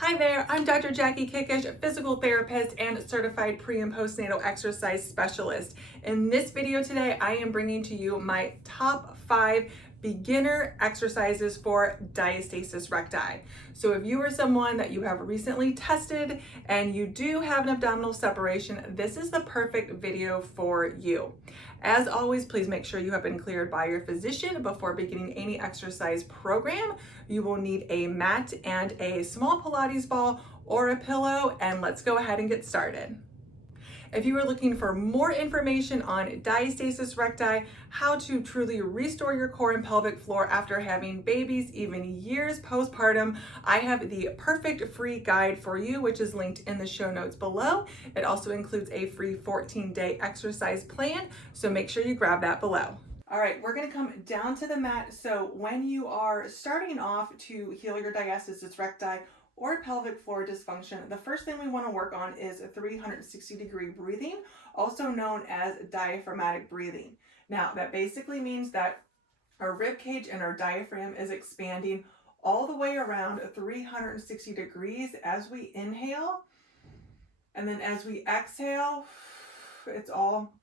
Hi there, I'm Dr. Jackie Kickish, physical therapist and certified pre and postnatal exercise specialist. In this video today, I am bringing to you my top 5 beginner exercises for diastasis recti. So if you are someone that you have recently tested and you do have an abdominal separation, this is the perfect video for you. As always, please make sure you have been cleared by your physician before beginning any exercise program. You will need a mat and a small Pilates ball or a pillow, and let's go ahead and get started. If you are looking for more information on diastasis recti, how to truly restore your core and pelvic floor after having babies, even years postpartum, I have the perfect free guide for you, which is linked in the show notes below. It also includes a free 14-day exercise plan, so make sure you grab that below. All right, we're gonna come down to the mat. So when you are starting off to heal your diastasis recti or pelvic floor dysfunction, the first thing we wanna work on is a 360-degree breathing, also known as diaphragmatic breathing. Now, that basically means that our rib cage and our diaphragm is expanding all the way around 360 degrees as we inhale. And then as we exhale, it's all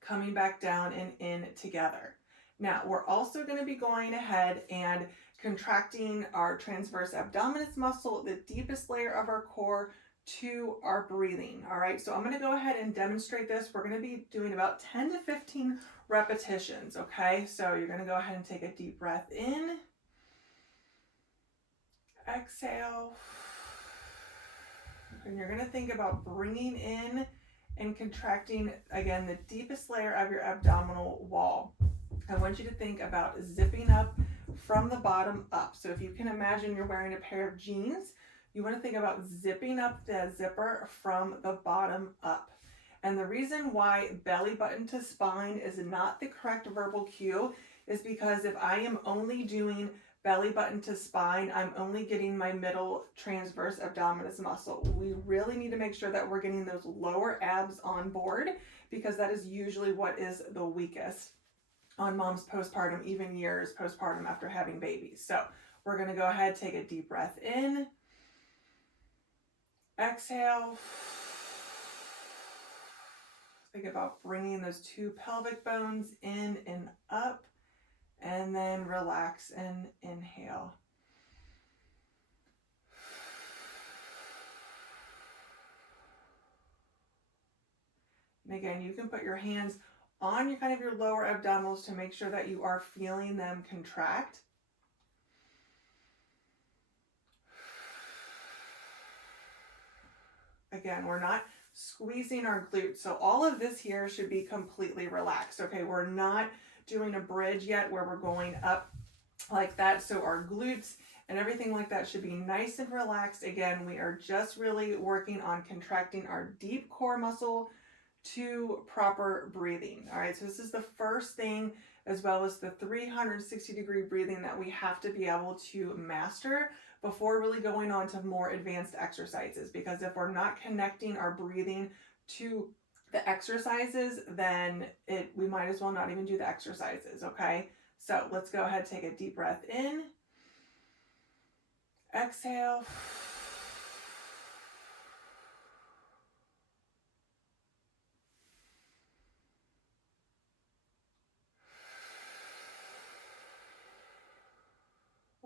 coming back down and in together. Now, we're also going to be going ahead and contracting our transverse abdominis muscle, the deepest layer of our core, to our breathing. All right, so I'm going to go ahead and demonstrate this. We're going to be doing about 10 to 15 repetitions. Okay, so you're going to go ahead and take a deep breath in, exhale, and you're going to think about bringing in and contracting, again, the deepest layer of your abdominal wall. I want you to think about zipping up from the bottom up. So if you can imagine you're wearing a pair of jeans, you want to think about zipping up the zipper from the bottom up. And the reason why belly button to spine is not the correct verbal cue is because if I am only doing belly button to spine, I'm only getting my middle transverse abdominis muscle. We really need to make sure that we're getting those lower abs on board because that is usually what is the weakest on mom's postpartum, even years postpartum after having babies. So we're going to go ahead, take a deep breath in, exhale. Think about bringing those two pelvic bones in and up, and then relax and inhale. And again, you can put your hands on your lower abdominals to make sure that you are feeling them contract. Again, we're not squeezing our glutes. So all of this here should be completely relaxed. Okay, we're not doing a bridge yet where we're going up like that. So our glutes and everything like that should be nice and relaxed. Again, we are just really working on contracting our deep core muscle to proper breathing. All right, so this is the first thing, as well as the 360-degree breathing that we have to be able to master before really going on to more advanced exercises. Because if we're not connecting our breathing to the exercises, then we might as well not even do the exercises. Okay, so let's go ahead, take a deep breath in, exhale.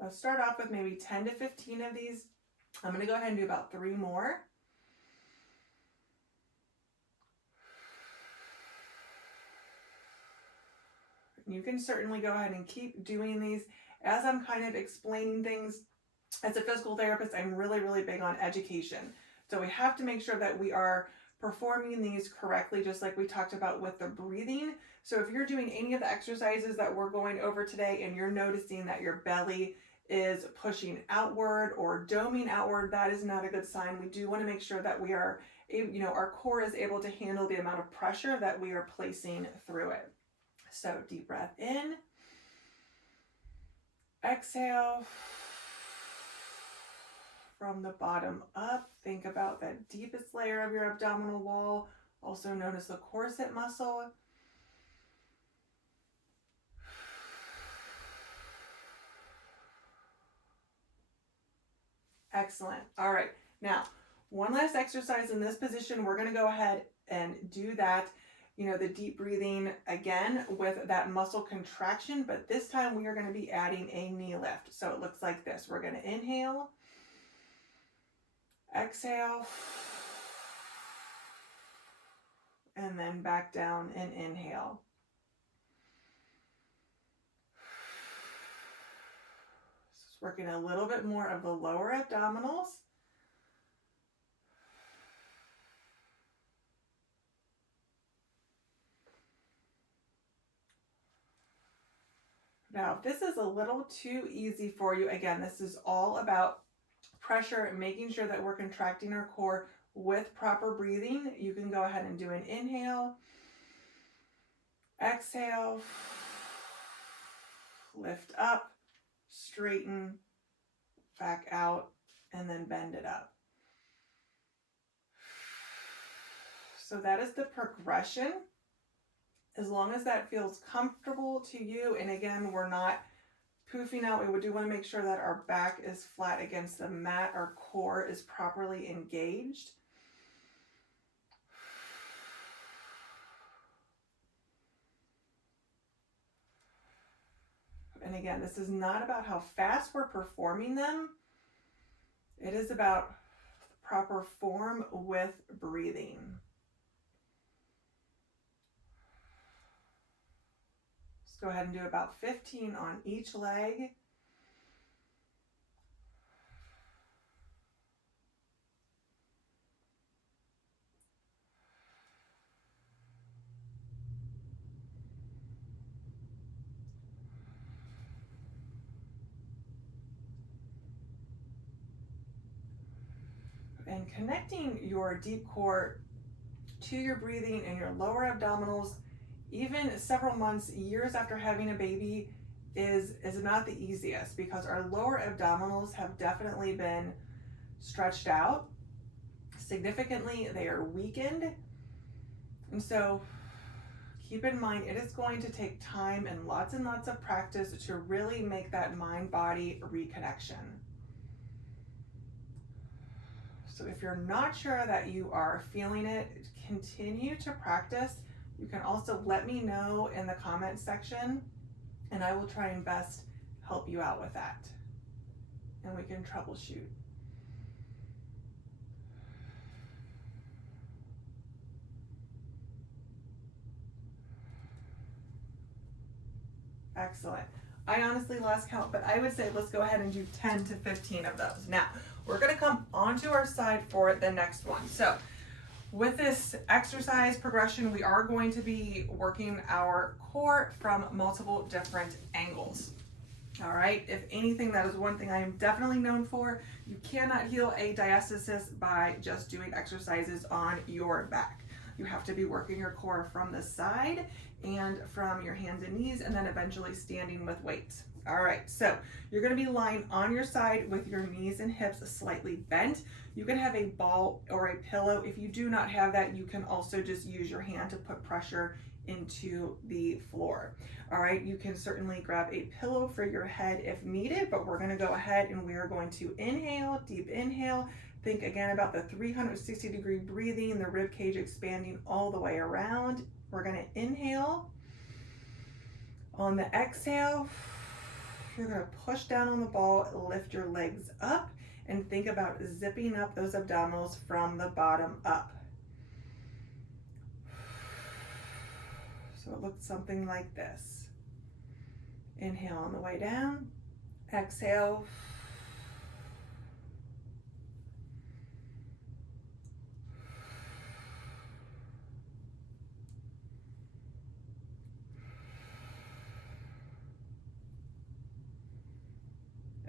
Let's start off with maybe 10 to 15 of these. I'm going to go ahead and do about 3 more. You can certainly go ahead and keep doing these as I'm kind of explaining things. As a physical therapist, I'm really, really big on education. So we have to make sure that we are performing these correctly, just like we talked about with the breathing. So if you're doing any of the exercises that we're going over today and you're noticing that your belly is pushing outward or doming outward, that is not a good sign. We do want to make sure that we are, our core is able to handle the amount of pressure that we are placing through it. So deep breath in, exhale. From the bottom up, think about that deepest layer of your abdominal wall, also known as the corset muscle. Excellent. All right. Now, one last exercise in this position. We're going to go ahead and do that, the deep breathing again with that muscle contraction, but this time we are going to be adding a knee lift. So it looks like this. We're going to inhale, exhale, and then back down and inhale. So it's working a little bit more of the lower abdominals. Now, if this is a little too easy for you, again, this is all about pressure and making sure that we're contracting our core with proper breathing. You can go ahead and do an inhale, exhale, lift up, straighten, back out, and then bend it up. So that is the progression. As long as that feels comfortable to you, and again, we're not poofing out, we do want to make sure that our back is flat against the mat, our core is properly engaged. And again, this is not about how fast we're performing them. It is about proper form with breathing. Let's go ahead and do about 15 on each leg. And connecting your deep core to your breathing and your lower abdominals, even several months, years after having a baby, is not the easiest, because our lower abdominals have definitely been stretched out significantly. They are weakened. And so keep in mind, it is going to take time and lots of practice to really make that mind-body reconnection. So if you're not sure that you are feeling it, continue to practice. You can also let me know in the comments section, and I will try and best help you out with that. And we can troubleshoot. Excellent. I honestly lost count, but I would say let's go ahead and do 10 to 15 of those. Now, we're going to come onto our side for the next one. So with this exercise progression, we are going to be working our core from multiple different angles. All right, if anything, that is one thing I am definitely known for. You cannot heal a diastasis by just doing exercises on your back. You have to be working your core from the side and from your hands and knees, and then eventually standing with weights. All right, so you're gonna be lying on your side with your knees and hips slightly bent. You can have a ball or a pillow. If you do not have that, you can also just use your hand to put pressure into the floor. All right, you can certainly grab a pillow for your head if needed, but we're gonna go ahead and we are going to inhale, deep inhale. Think again about the 360-degree breathing, the rib cage expanding all the way around. We're gonna inhale. On the exhale, you're gonna push down on the ball, lift your legs up, and think about zipping up those abdominals from the bottom up. So it looks something like this. Inhale on the way down, exhale.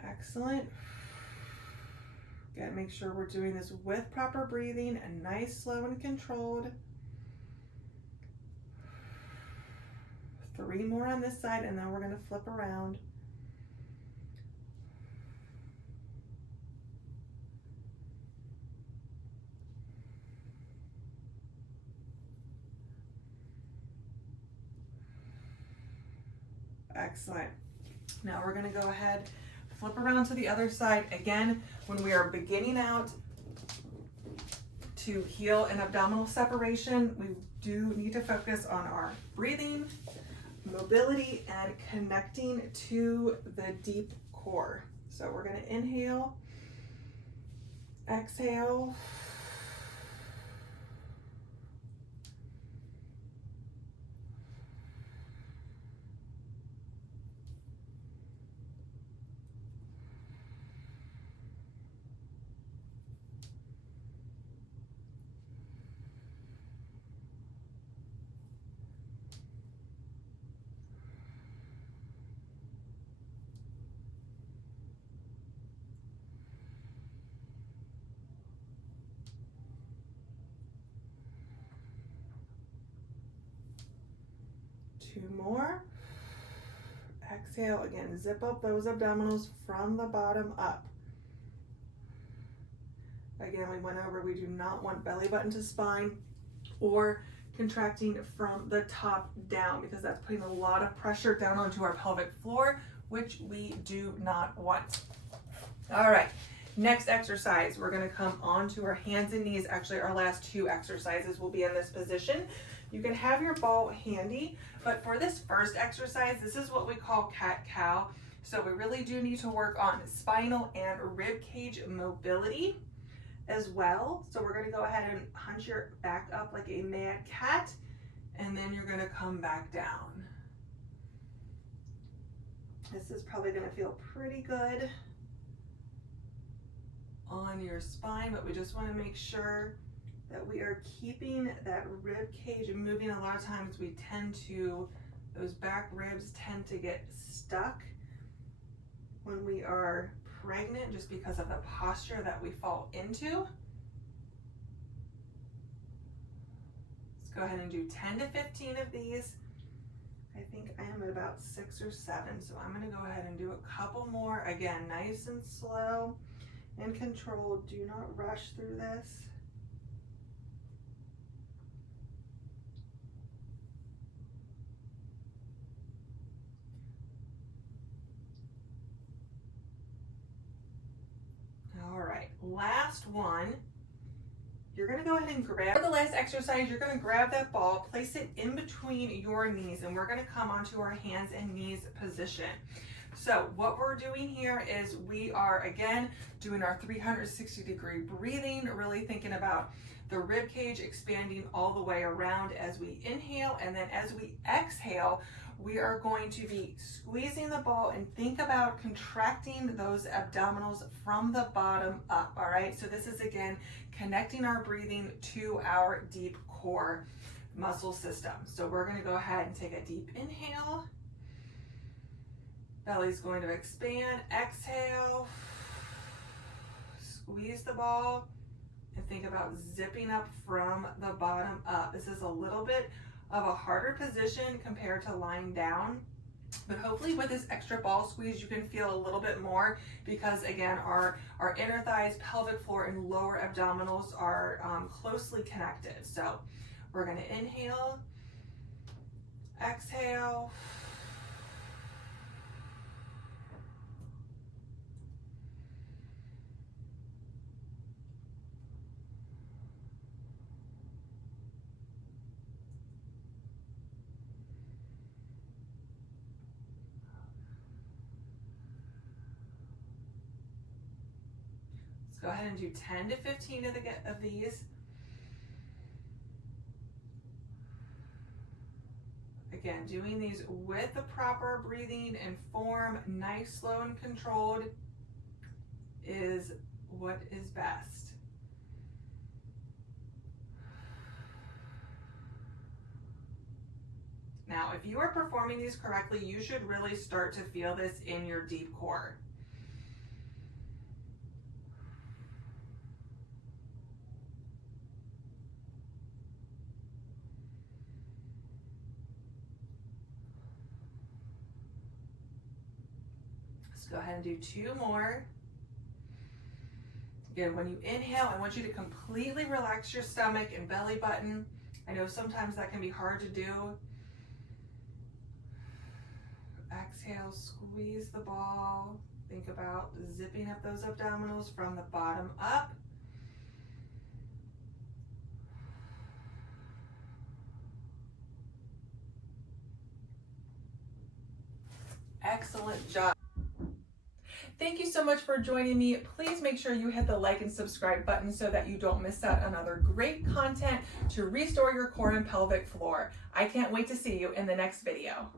Excellent. Again, make sure we're doing this with proper breathing and nice, slow, and controlled. 3 more on this side, and then we're gonna flip around. Excellent. Now we're gonna go ahead flip around to the other side. Again, when we are beginning out to heal an abdominal separation, we do need to focus on our breathing, mobility, and connecting to the deep core. So we're going to inhale, exhale, two more. Exhale again, zip up those abdominals from the bottom up. Again, we went over, we do not want belly button to spine or contracting from the top down, because that's putting a lot of pressure down onto our pelvic floor, which we do not want. All right, next exercise, we're gonna come onto our hands and knees. Actually, our last two exercises will be in this position. You can have your ball handy, but for this first exercise, this is what we call cat-cow. So we really do need to work on spinal and rib cage mobility as well. So we're gonna go ahead and hunch your back up like a mad cat, and then you're gonna come back down. This is probably gonna feel pretty good on your spine, but we just wanna make sure that we are keeping that rib cage moving. A lot of times those back ribs tend to get stuck when we are pregnant, just because of the posture that we fall into. Let's go ahead and do 10 to 15 of these. I think I am at about 6 or 7, so I'm gonna go ahead and do a couple more. Again, nice and slow and controlled. Do not rush through this. All right, last one. You're gonna go ahead and grab, for the last exercise, you're gonna grab that ball, place it in between your knees, and we're gonna come onto our hands and knees position. So what we're doing here is we are, again, doing our 360-degree breathing, really thinking about the rib cage expanding all the way around as we inhale, and then as we exhale, we are going to be squeezing the ball and think about contracting those abdominals from the bottom up, all right? So this is, again, connecting our breathing to our deep core muscle system. So we're gonna go ahead and take a deep inhale. Belly's going to expand, exhale, squeeze the ball, and think about zipping up from the bottom up. This is a little bit of a harder position compared to lying down, but hopefully with this extra ball squeeze, you can feel a little bit more, because again, our inner thighs, pelvic floor, and lower abdominals are closely connected. So we're gonna inhale, exhale, go ahead and do 10 to 15 of these. Again, doing these with the proper breathing and form, nice, slow, and controlled, is what is best. Now, if you are performing these correctly, you should really start to feel this in your deep core. Go ahead and do 2 more. Again, when you inhale, I want you to completely relax your stomach and belly button. I know sometimes that can be hard to do. Exhale, squeeze the ball. Think about zipping up those abdominals from the bottom up. Excellent job. Thank you so much for joining me. Please make sure you hit the like and subscribe button so that you don't miss out on other great content to restore your core and pelvic floor. I can't wait to see you in the next video.